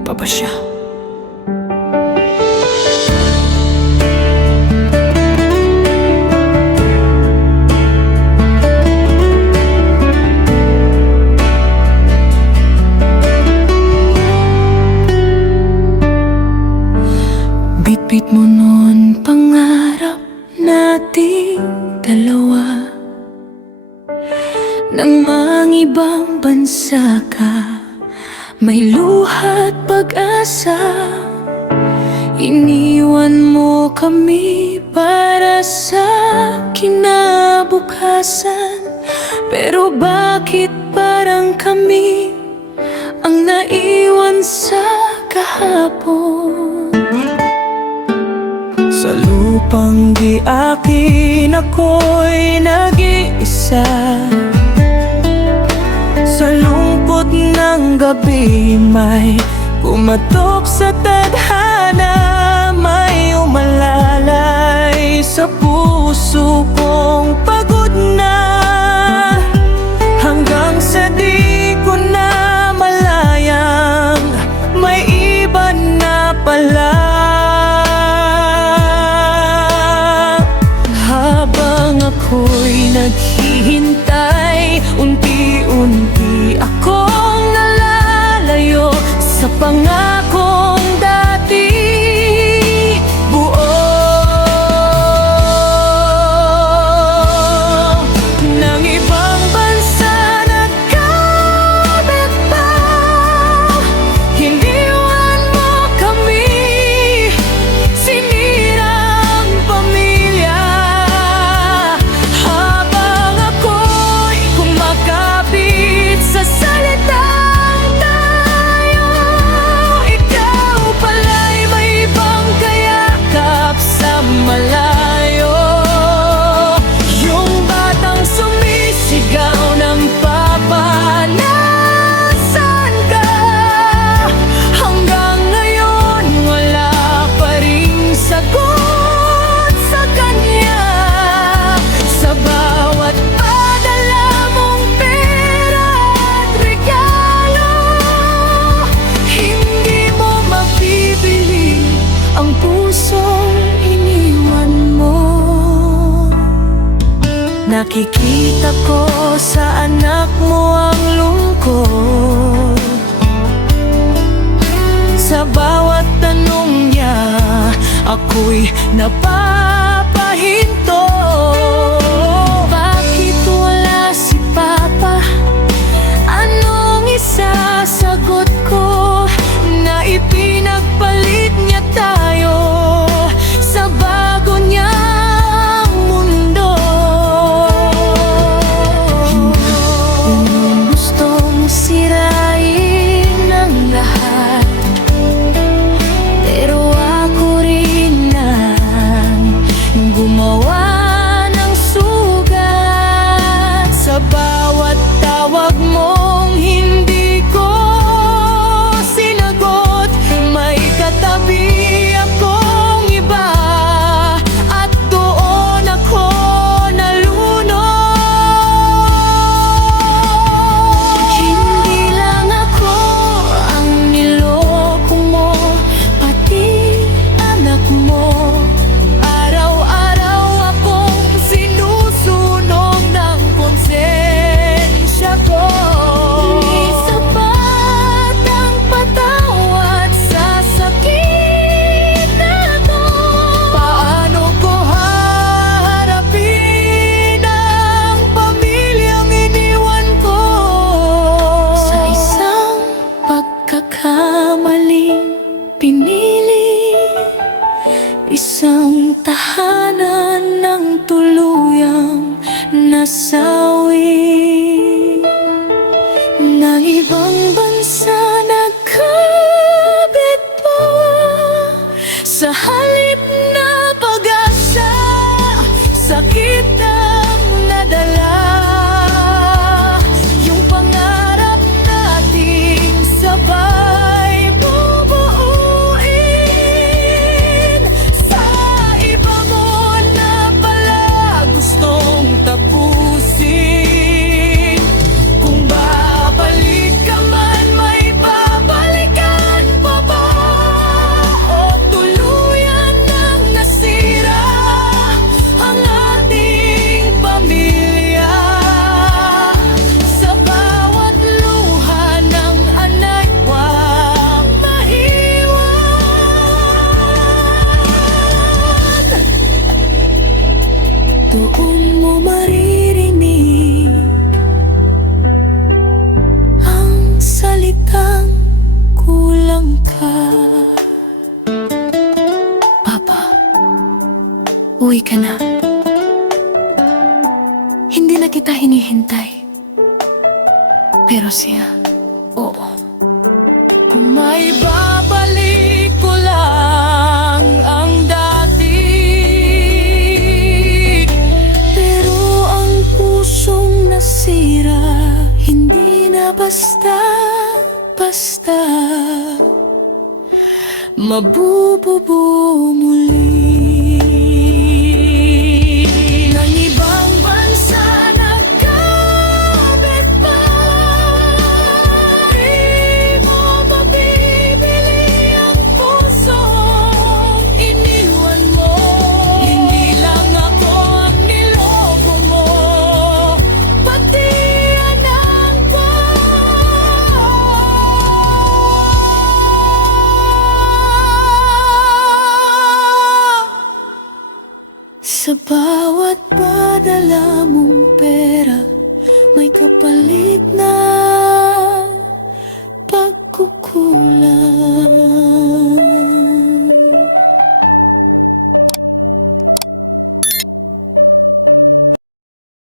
pa ba siya? Bitbit mo noon pangarap nating dalawa, nang mangibang bansa ka, may luha't pag-asa. Iniwan mo kami para sa kinabukasan. Pero bakit parang kami ang naiwan sa kahapon? Sa lupang di akin, ako'y nag-iisa. Sa lungkot ng gabi may kumatok sa tadhana, may umalalay sa puso kong pagod na, hanggang sa di ko na malayang may iba na pala. Ako'y naghihintay, unti-unti akong nalalayo sa pangakong dati buo. Nang ibang bansa nagkabit pa, iniwan mo kami, sinira ang pamilya. Nakikita ko sa anak mo ang lungkot, sa bawat tanong niya ako'y napapahinto. Bakit wala si Papa? Anong isasagot ko na ipinagpalit niya tayo sa bago niya? Isang tahanan ng tuluyang nasawi. Ng ibang bansa nagkabit pa, sa halip na pag-asa, sakit ang nadala. Yung pangarap nating sabay bubuuin, sa iba mo na pala gustong tapusin. Kung babalik ka man, may babalikan pa Uwi ka na. Hindi na kita hinihintay. Pero siya, oo. Kung may babalik ko lang ang dati, Pero ang pusong nasira, hindi na basta-basta mabubuo muli. ng ibang bansa nagkabit pa. Di mo mabibili ang pusong iniwan mo. Hindi lang ako ang niloko mo, pati anak ko. Sa bawat padala mong pera, may kapalit na